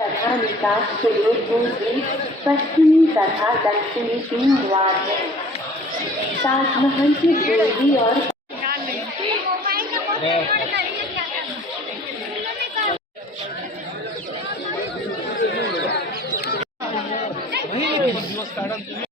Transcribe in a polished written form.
तथा विकास के लिए पूर्वी पश्चिमी तथा दक्षिणी 3 द्वार है। ताजमहल की पूर्वी और वही